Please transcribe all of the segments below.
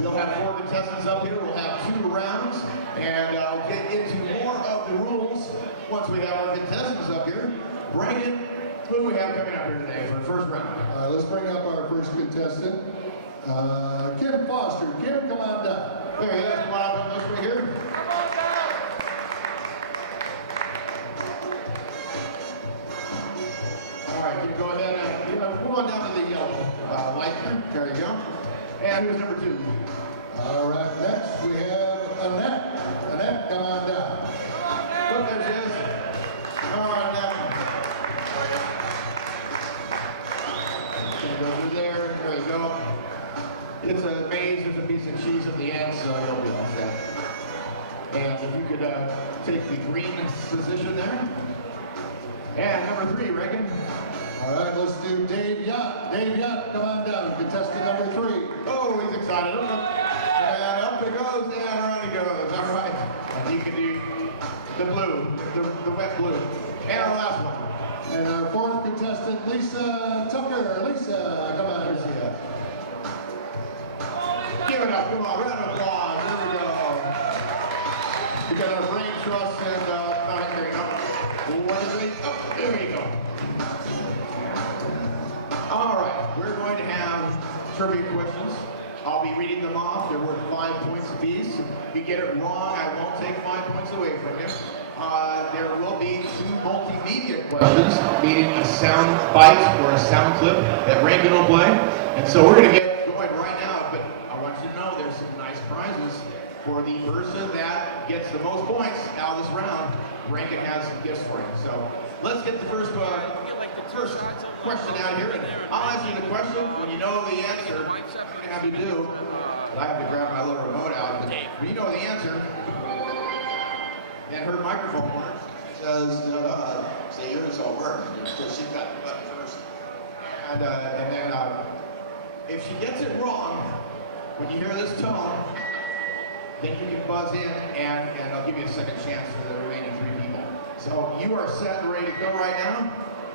We'll have 4 contestants up here. We'll have 2 rounds, and I'll get into more of the rules once we have our contestants up here. Brandon, who do we have coming up here today for the first round? Let's bring up our first contestant, Kim Foster. Kim, come on down. There he is. Come on up and right here. All right, you go ahead and move on down to the yellow light. There you go. And who's number 2? All right, next we have Annette. Annette, come on down. Look, there she is. All right, now. Go through there. There you go. It's a maze. There's a piece of cheese at the end, so you'll be all set. And if you could take the green position there. And number 3, Reagan. All right, let's do Dave Yacht. Dave Yacht, come on down. Contestant number 3. Oh, he's excited. And up it goes, and around it goes. All right. And you can do the blue, the wet blue. And our last one. And our 4th contestant, Lisa Tucker. Lisa, come on. There's the, give it up. Come on. Round of applause. There we go. We got our brain trust and, there you go. What is it? Oh, there we go. All right, we're going to have trivia questions. I'll be reading them off. They're worth 5 points apiece. If you get it wrong, I won't take 5 points away from you. There will be 2 multimedia questions, meaning a sound bite or a sound clip that Reagan will play. And so we're going to get going right now, but I want you to know there's some nice prizes for the person that gets the most points out of this round. Reagan has some gifts for you. So let's get the first question out here, and I'll ask you the question. When you know the answer, I'm going to have you do, but I have to grab my little remote out. But when you know the answer, and her microphone works, says, see, yours will work, because she got the button first. And then, if she gets it wrong, when you hear this tone, then you can buzz in, and I'll give you a second chance for the remaining 3 people. So you are set and ready to go right now.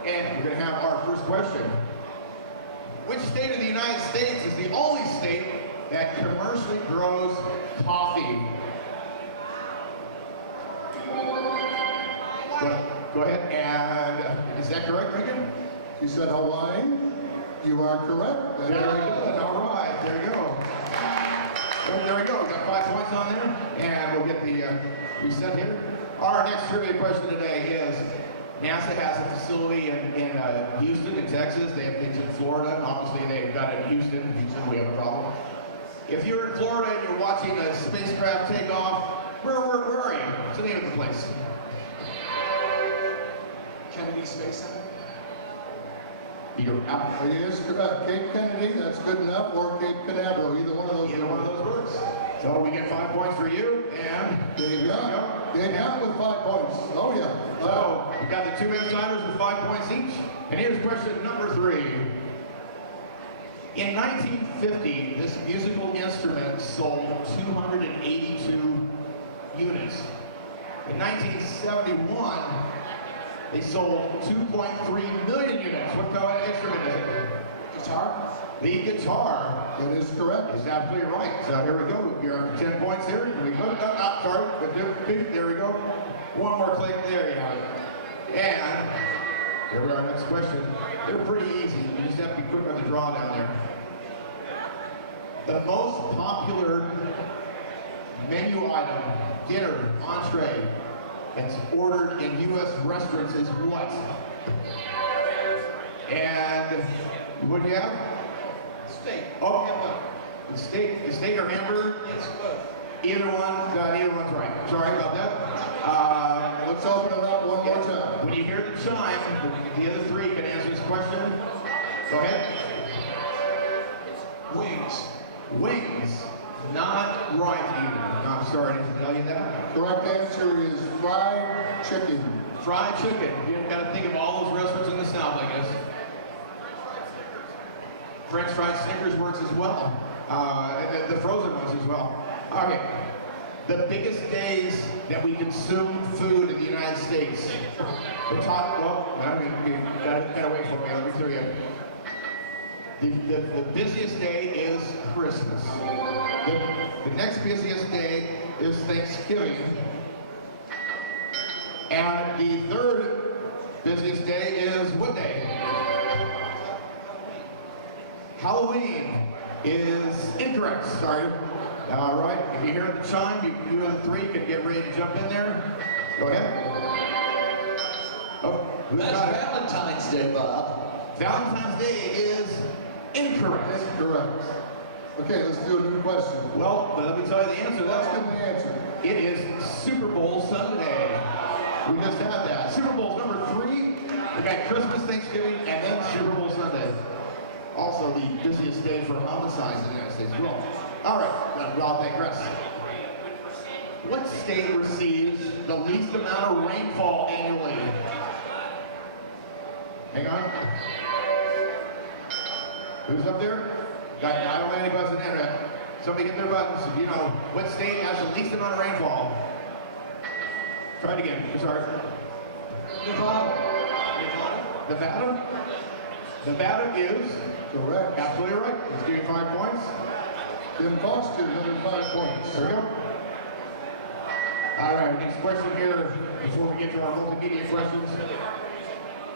And we're going to have our first question. Which state of the United States is the only state that commercially grows coffee? Go ahead. And is that correct, Reagan? You said Hawaii. You are correct. Very good. All right. There you go. Well, there we go. We've got 5 points on there. And we'll get the reset here. Our next trivia question today is, NASA has a facility in Houston, in Texas. They have things in Florida. Obviously, they've got it in Houston. Houston, we have a problem. If you're in Florida and you're watching a spacecraft take off, where are you? What's the name of the place? Kennedy Space Center. You're out. Yes, Cape Kennedy, that's good enough, or Cape Canaveral, either one of those. Either one of those works. So we get 5 points for you, and Dave Young. Dave Young with 5 points. Oh, yeah. So we've got the 2 insiders with 5 points each. And here's question number 3. In 1950, this musical instrument sold 282 units. In 1971, they sold 2.3 million units. What kind of instrument is it? Guitar. The guitar. That is correct. Is absolutely right. So here we go. You're up to 10 points here. We go. Sorry. There we go. One more click. There you have it. And here we are. Next question. They're pretty easy. You just have to be quick on the draw down there. The most popular menu item, dinner, entree, that's ordered in U.S. restaurants is what? And what do you have? Steak. Oh, the steak or hamburger? Yes, both. Either one's right. Sorry about that. Let's open it up one more time. When you hear the chime, the other 3 can answer this question. Go ahead. Wings. Wings. Not right either. No, I'm sorry to tell you that. Correct answer is fried chicken. Fried chicken. You got to think of all those restaurants in the South, I guess. French fried Snickers works as well. The frozen ones as well. Okay. The biggest days that we consume food in the United States. The top, well, you gotta wait for me. Let me clear you. The busiest day is Christmas. The next busiest day is Thanksgiving. And the third busiest day is what day? Halloween is incorrect. Sorry. All right. If you hear the chime, you and the three can get ready to jump in there. Go ahead. Oh, who's That's got it? Valentine's Day, Bob. Valentine's Day is incorrect. Correct. Okay, let's do a new question. Well, but let me tell you the answer to Let's that get one. the answer. It is Super Bowl Sunday. We just had that. Super Bowl's number 3. We got Christmas, Thanksgiving, and then Super Bowl Sunday. Also the busiest day for homicides in the United States as well. All right, we all digress. What state receives the least amount of rainfall annually? Hang on. Who's up there? I don't have any buttons on the internet. Somebody hit their buttons if you know what state has the least amount of rainfall. Try it again. I'm sorry. Nevada? Nevada is Correct. absolutely right. Let's give you 5 points. Tim Foster, another 5 points. There we go. All right, next question here before we get to our multimedia questions.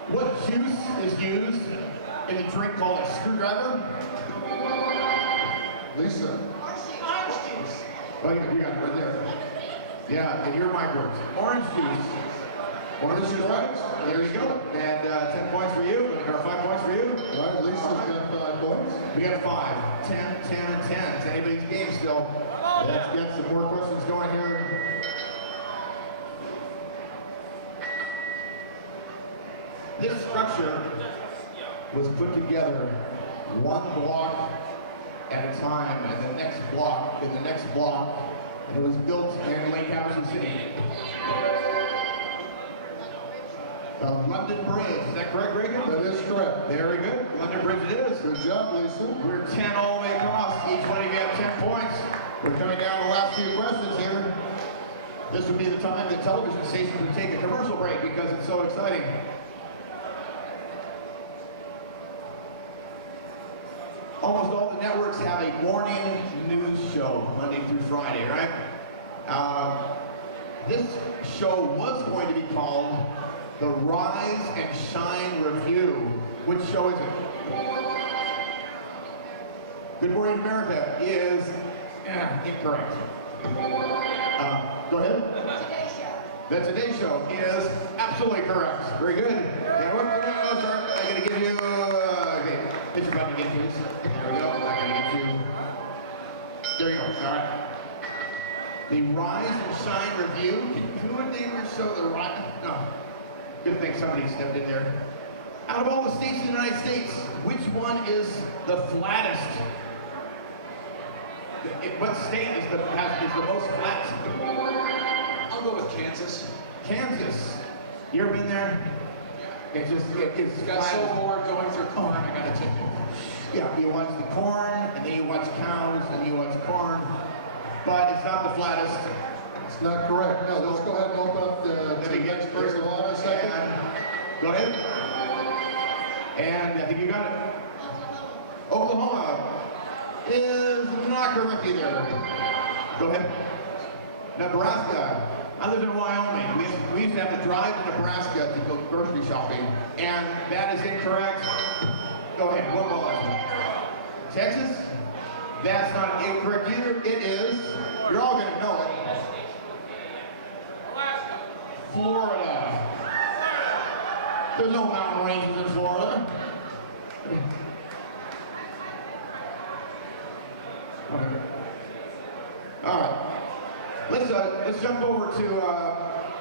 What juice is used in the drink called a screwdriver? Lisa. Orange juice. Oh, you got it right there. Yeah, and your mic works. Orange juice. Orange juice, right? There you go. And 10 points for you, or 5 points for you. All right, Lisa's got 5 points. We got 5, 10, 10, and 10. It's anybody's game still. Let's get some more questions going here. This structure was put together one block at a time, and the next block, and the next block, and it was built in Lake Havasu City. The London Bridge, is that correct, Reagan? That is correct. Very good. London Bridge it is. Good job, Lisa. We're 10 all the way across. Each one of you have 10 points. We're coming down to the last few questions here. This would be the time that television stations would take a commercial break because it's so exciting. Almost all the networks have a morning news show, Monday through Friday, right? This show was going to be called The Rise and Shine Review. Which show is it? Good Morning America is incorrect. Go ahead. Today Show. The Today Show is absolutely correct. Very good. Yeah, what, oh, sorry. I'm going to give you, okay, hit your button again, please. There we go. I'm going to get you. There you go. All right. The Rise and Shine Review. Who would name your show The Rise? No. Good thing somebody stepped in there. Out of all the states in the United States, which one is the flattest? What state is the most flat? I'll go with Kansas. Kansas. You ever been there? It's just, it's Got so flat. bored going through corn, I got a ticket. Yeah, you watch the corn, and then you watch cows, and you watch corn. But it's not the flattest. It's not correct. No, let's go ahead and open up to the next person on a second. Go ahead. And I think you got it. Oklahoma is not correct either. Go ahead. Nebraska. I live in Wyoming. We used to have to drive to Nebraska to go grocery shopping. And that is incorrect. Go ahead, one more last one. Texas? That's not incorrect either. It is. You're all going to know it. Florida. There's no mountain ranges in Florida. Okay. All right. Let's jump over to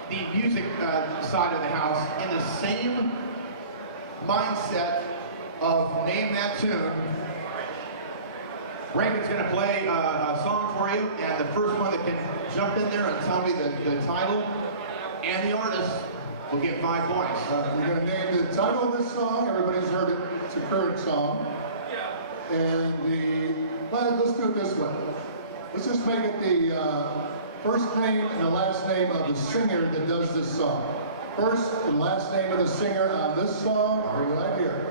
the music side of the house in the same mindset of name that tune. Raymond's going to play a song for you, and the first one that can jump in there and tell me the title and the artist will get 5 points. We're going to name the title of this song. Everybody's heard it. It's a current song. And let's do it this way. Let's just make it the first name and the last name of the singer that does this song. First and last name of the singer on this song are right here.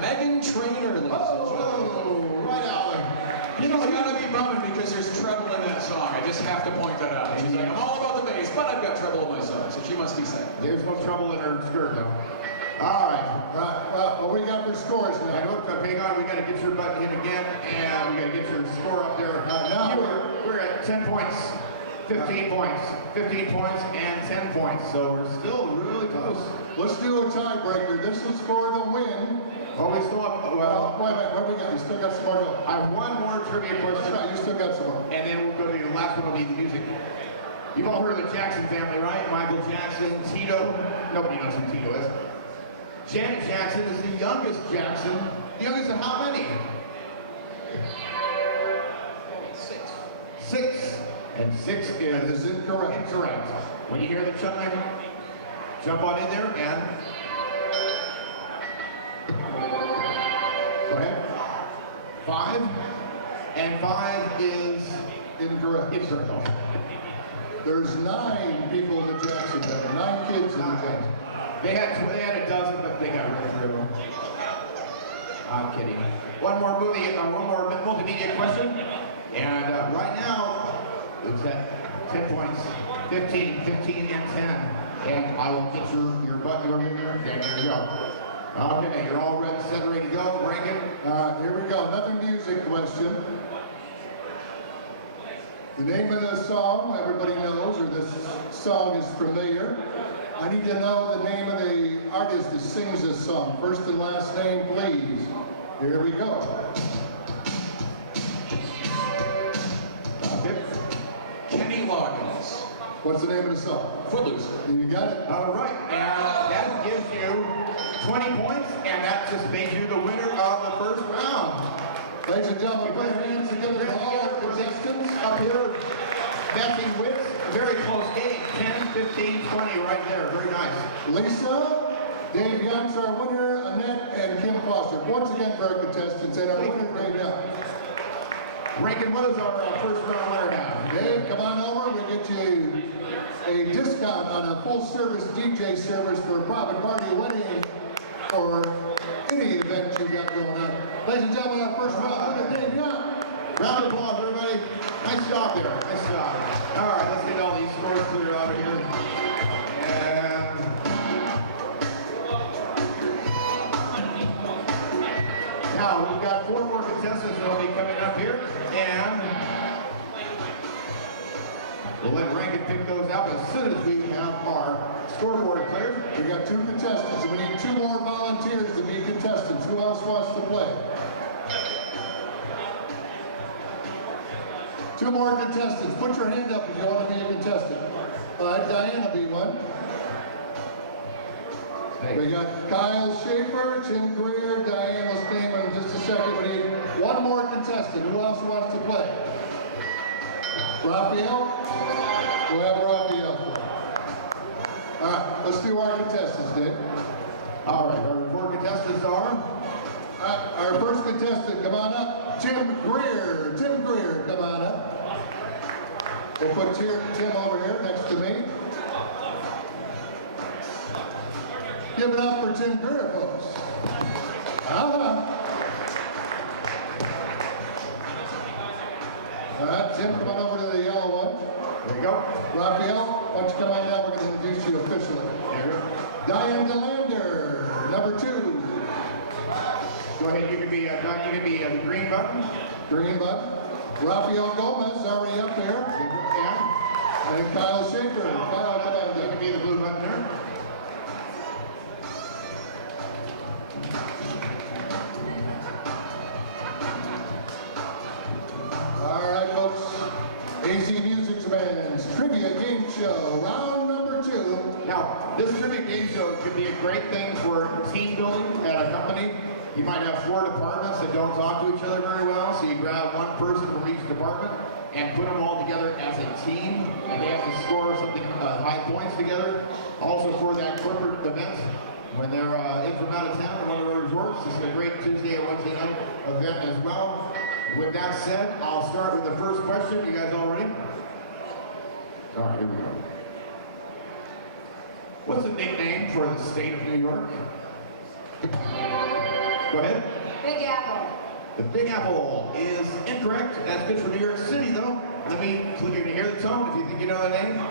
Megan Trainor, ladies and gentlemen. Oh, right out there. You know, I gotta be bumming because there's treble in that song. I just have to point that out. She's like, I'm all about the bass, but I've got treble in my song, so she must be sad. There's no trouble in her skirt, though. All right. Well, what we got for scores And now? look, hang on, we got to get your button hit again, and we got to get your score up there. Now we're at 10 points, 15 points, 15 points, and 10 points. So we're still really close. Let's do a tiebreaker. This is for the win. Oh, we still have, well, Wait a minute, what do we got? You still got some more to go. I have one more trivia That's question, right, you still got some more. and then we'll go to the last one will be the music. You've all heard of the Jackson family, right? Michael Jackson, Tito. Nobody knows who Tito is. Janet Jackson is the youngest Jackson. The youngest of how many? 6. And 6 is incorrect. Incorrect. When you hear the chime, jump on in there and go ahead. 5. And 5 is Incorrect. incorrect. There's 9 people in the Jackson family, 9 kids in the Jackson. They had a dozen, but they got rid of them. I'm kidding. One more multimedia question. And right now, it's at 10 points, 15, 15, and 10. And I will get your button over there. And there you go. Okay, you're all ready, set, ready to go. Rankin. Here we go, another music question. The name of the song, everybody knows, or this song is familiar. I need to know the name of the artist that sings this song. First and last name, please. Here we go. Kenny Loggins. What's the name of the song? Footloose. You got it? All right, and that gives you 20 points, and that just made you the winner of the first round. Ladies and gentlemen, put your hands together for all our contestants. Up here, matching wits, a very close game, 10, 15, 20 right there, very nice. Lisa, Dave Young's our winner, Annette, and Kim Foster. Once again for our contestants, and our winner, Dave Young. Rankin, what does our first round winner have? Dave, come on over. We get you a discount on a full-service DJ service for a private party, wedding, or any event you got going on. Ladies and gentlemen, our first round winner, Dave Young. Round of applause, everybody. Nice job there, nice job. All right, let's get all these scores cleared out of here. And now we've got 4 more contestants that will be coming up here, and we'll let Rankin pick those out as soon as we have our scoreboard cleared. We got 2 contestants, and we need 2 more volunteers to be contestants. Who else wants to play? 2 more contestants. Put your hand up if you want to be a contestant. Diane will be one. We got Kyle Schaefer, Tim Greer, Diane will name in just a second. We need 1 more contestant. Who else wants to play? Raphael? We'll have Raphael play. All right, let's do our contestants, Dave. All right, our 4 contestants are? Our first contestant, come on up, Tim Greer. Tim Greer, come on up. We'll put Tim over here next to me. Give it up for Tim Greer, folks. All right, Tim, come on over to the yellow one. There you go. Raphael, why don't you come on down? We're going to introduce you officially. There you go. Diane DeLander, number 2. Go ahead, you can be the green button. Green button. Raphael Gomez, already up there. And Kyle Schaefer. Kyle, come on You down. can be the blue button there. All right, folks. AZ Music's Band's Trivia Game Show, round number 2. Now, this trivia game show could be a great thing for team building at a company. You might have 4 departments that don't talk to each other very well, so you grab 1 person from each department and put them all together as a team, and they have to score something high points together. Also for that corporate event, when they're in from out of town or one of our resorts, this is a great Tuesday or Wednesday night event as well. With that said, I'll start with the first question. You guys all ready? All right, here we go. What's the nickname for the state of New York? Go Go ahead. Big Apple. The Big Apple is incorrect. That's good for New York City, though. Let me, you're going to hear the tone. If you think you know the name,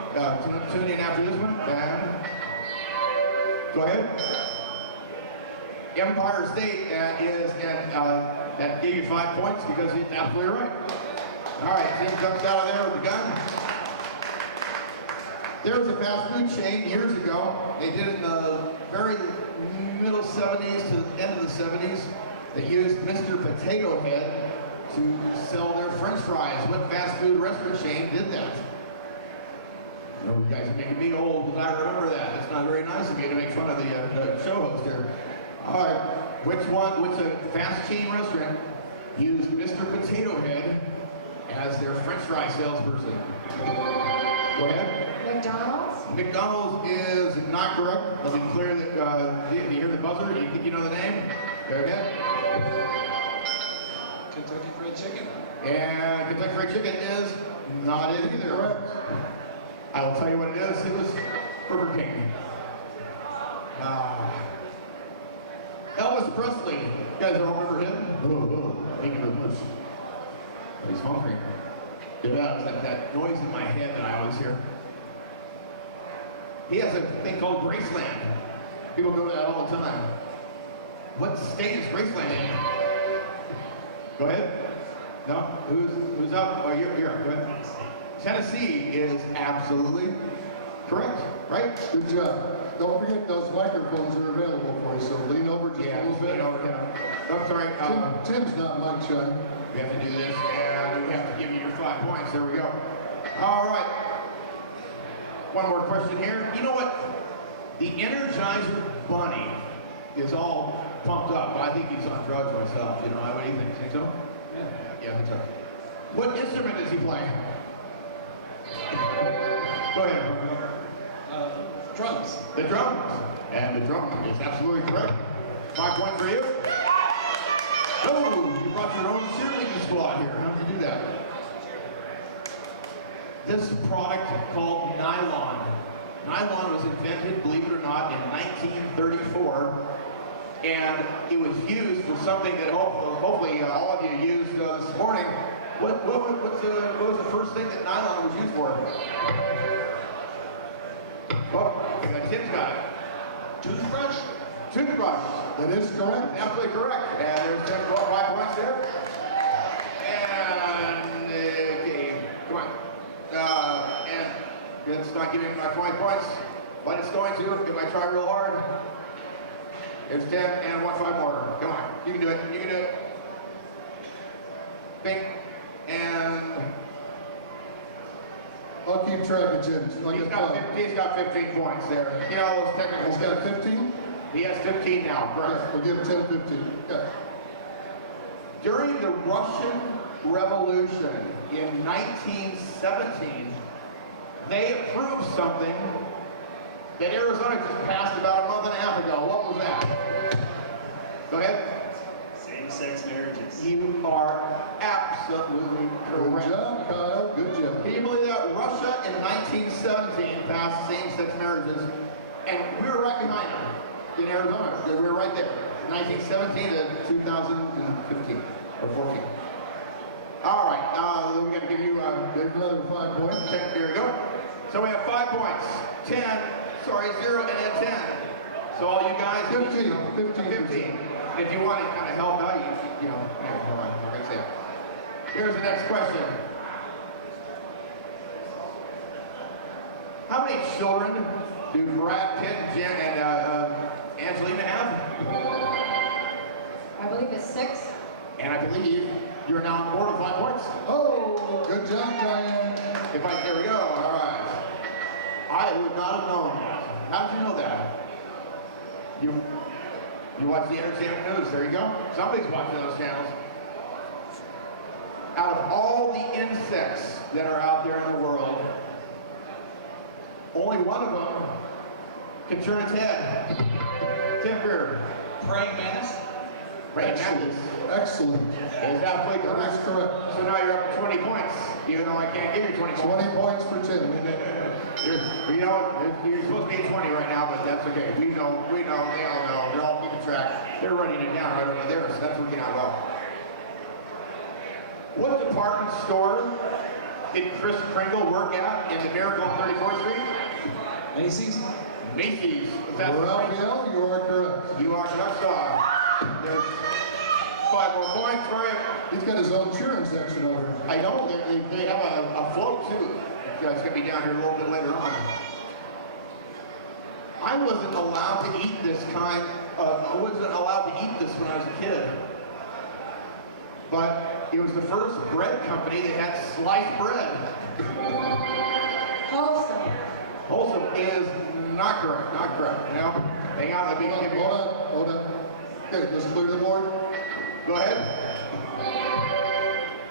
tune in after this one. And go ahead. Empire State is, and that gave you 5 points because it's absolutely right. All right, team comes out of there with the gun. There was a fast food chain years ago. They did it in the very middle 70s to the end of the 70s. They used Mr. Potato Head to sell their French fries. What fast food restaurant chain did that? You know, you guys are making me old because I remember that. It's not very nice of me to make fun of the show host here. All right, which a fast chain restaurant used Mr. Potato Head as their French fry salesperson? Go ahead. McDonald's. McDonald's is not correct. Let me clear that. Do you hear the buzzer? Do you think you know the name? Go ahead. Kentucky Fried Chicken. And Kentucky Fried Chicken is not it either. Correct. I will tell you what it is. It was Burger King. Elvis Presley. You guys don't remember him? Thank you very much. He's hungry. Yeah, that was that noise in my head that I always hear. He has a thing called Graceland. People go to that all the time. What state is Graceland in? Go ahead. No? Who's up? Oh, you're up. Go ahead. Tennessee is absolutely correct, right? Good job. Don't forget those microphones are available for you, so lean over just a little bit. Lean over, I'm sorry. Tim's not mic shy. We have to do this, and we have to give you your 5 points. There we go. All right. One more question here. You know what? The Energizer Bunny is all pumped up. I think he's on drugs myself. You know, what do you think? Think so? Yeah, I think so. What instrument is he playing? Go ahead. Drums. The drums. And the drum is absolutely correct. 5 points for you. Oh, you brought your own cheerleading squad here. How did you do that? This product called nylon. Nylon was invented, believe it or not, in 1934. And it was used for something that hopefully all of you used this morning. What was the first thing that nylon was used for? Oh, Tim's got it. Toothbrush? Toothbrush. That is correct. Absolutely correct. And there's 5 points there. And, okay, come on. And it's not giving me my 5 points, but it's going to if I try real hard. There's 10 and 5 more. Come on, you can do it. You can do it. Think. And I'll keep track of Jim's. he's got 15 points there. You know those technical. He's got 15? He has 15 now. Correct. Yes, we'll give him 10, 15. Okay. During the Russian Revolution in 1917, they approved something that Arizona just passed about a month and a half ago. What was that? Go ahead. Same-sex marriages. You are absolutely correct. Good job, Kyle. Good job. Can you believe that? Russia in 1917 passed same-sex marriages, and we were right behind them in Arizona. We were right there. 1917 to 2015 or 14. All right, we're going to give you Another 5 points. 10. Here we go. So we have 5 points. 10, sorry, 0, and then 10. So all you guys, 15. 15. If you want to kind of help out, you know, here, hold on, I'm not going to say it. Here's the next question. How many children do Brad Pitt and Angelina have? I believe it's 6. And I believe you're now on the board with 5 points. Oh, good job, Diane. There we go. All right. I would not have known that. How did you know that? You watch the entertainment news. There you go. Somebody's watching those channels. Out of all the insects that are out there in the world, only one of them can turn its head. Tim Beard. Praying mantis. Praying mantis. Excellent. Is absolutely correct. That's correct. So now you're up to 20 points, even though I can't give you 20 points. 20 points for Tim. You're supposed to be at 20 right now, but that's okay. We know, they all know. They're all keeping track. They're writing it down right over there, so that's working out well. What department store did Chris Kringle work at in the Miracle on 34th Street? Macy's? Macy's. That's Raphael, you are correct. You are correct, sir. There's 5 more points for you. He's got his own cheering section over here. I know, they have a float too. It's going to be down here a little bit later on. I wasn't allowed to eat this I wasn't allowed to eat this when I was a kid. But it was the first bread company that had sliced bread. Wholesome. Wholesome is not correct, not correct. No, hang on, let me give you. Hold on. Okay, let's clear the board. Go ahead.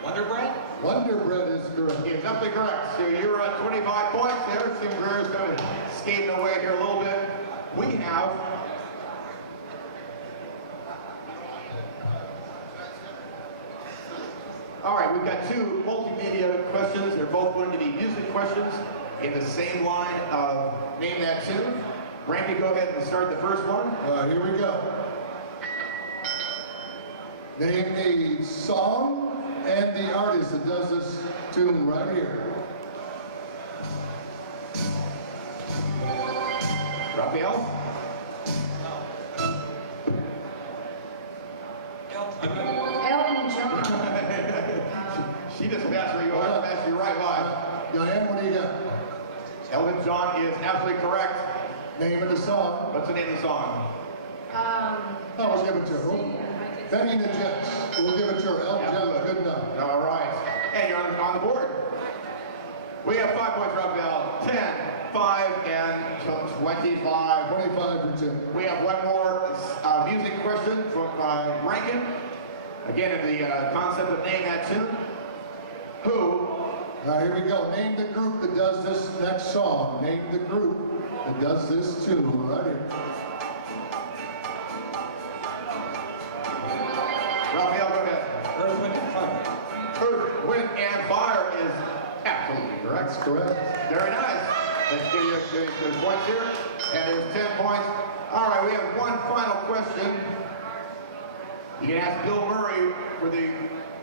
Wonder Bread? Wonder Bread is correct. It's up to correct. So you're at 25 points there. Tim Greer's going to skating away here a little bit. We have all right, we've got 2 multimedia questions. They're both going to be music questions in the same line of Name That Tune. Randy, go ahead and start the first one. Here we go. Name the song and the artist that does this tune right here. Raphael? Elton John. She just passed where you are, passed you right by. Diane, what do you got? Elton John is absolutely correct. Name of the song. What's the name of the song? We'll give it to her. Benny and the Jets. We'll give it to her. Elton John is good enough. All right. And you're on the board. We have 5 points, Raphael. 10, 5, and 25. 25 for Tim. We have one more music question from Rankin. Again, in the concept of Name That Tune. Who? Here we go. Name the group that does this next song. Name the group that does this tune right here. Raphael, go ahead. Earth, Wind, and Fire. Earth, Wind, and Fire is absolutely correct. That's correct. Very nice. Let's give you good points here. And there's 10 points. All right, we have one final question. You can ask Bill Murray for the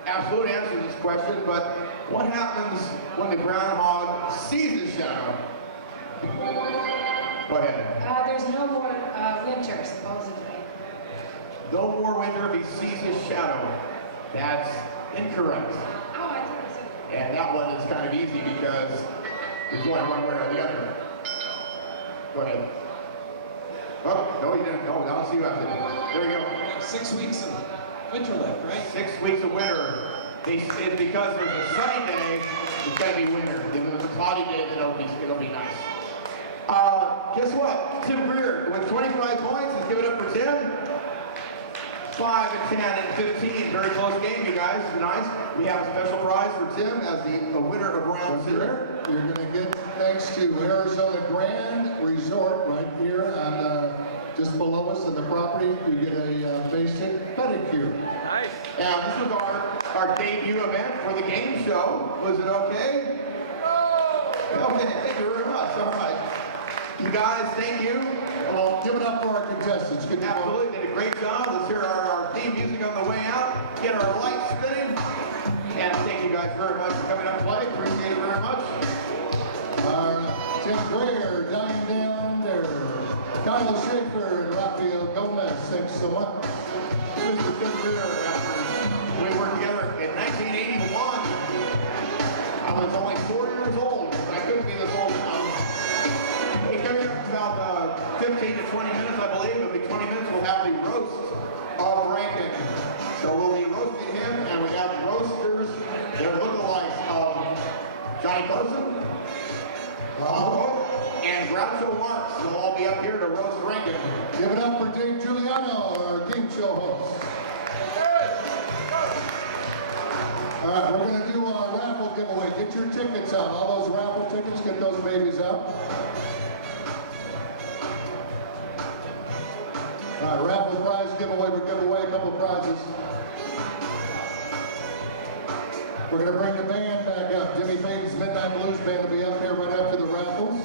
absolute answer to this question, but what happens when the groundhog sees the shadow? Go ahead. There's no more winter, supposedly. No more winter if he sees his shadow. That's incorrect. Oh, I thought it was. And that one is kind of easy because it's going one way or the other. Go ahead. Oh, no, you didn't. No, I'll see you after. There you go. 6 weeks of winter left, right? 6 weeks of winter. It's because there's a sunny day, it's going to be winter. If there's a cloudy day, then it'll be nice. Guess what? Tim Greer with 25 points. Let's give it up for Tim. 5 and 10 and 15. Very close game, you guys. Nice. We have a special prize for Tim as the winner of round 2. You're going to get, thanks to Arizona Grand Resort right here on just below us on the property, you get a basic pedicure. Nice. And this was our debut event for the game show. Was it okay? Okay, thank you very much. All right. You guys, thank you. Well, give it up for our contestants. Good job. Absolutely, did a great job. Let's hear our theme music on the way out. Get our lights spinning. And thank you guys very much for coming out to play. Appreciate it very much. Tim Greer, Diane down there. Kyle Schaefer and Raphael Gomez, thanks so much. Mr. Tim Greer, we worked together in 1981. I was only 4 years old. I couldn't be this old now. He came up about 15 to 20 minutes, I believe. It'll be 20 minutes. We'll have the roast of Rankin. So we'll be roasting him, and we have roasters. They're lookalikes of Johnny Carson, and Groucho Marx. They'll all be up here to roast Rankin. Give it up for Dave Giuliano, our game show host. All right, we're going to do a raffle giveaway. Get your tickets out. All those raffle tickets, get those babies out. All right, raffle prize giveaway. We'll give away a couple of prizes. We're going to bring the band back up. Jimmy Payton's Midnight Blues Band will be up here right after the raffles.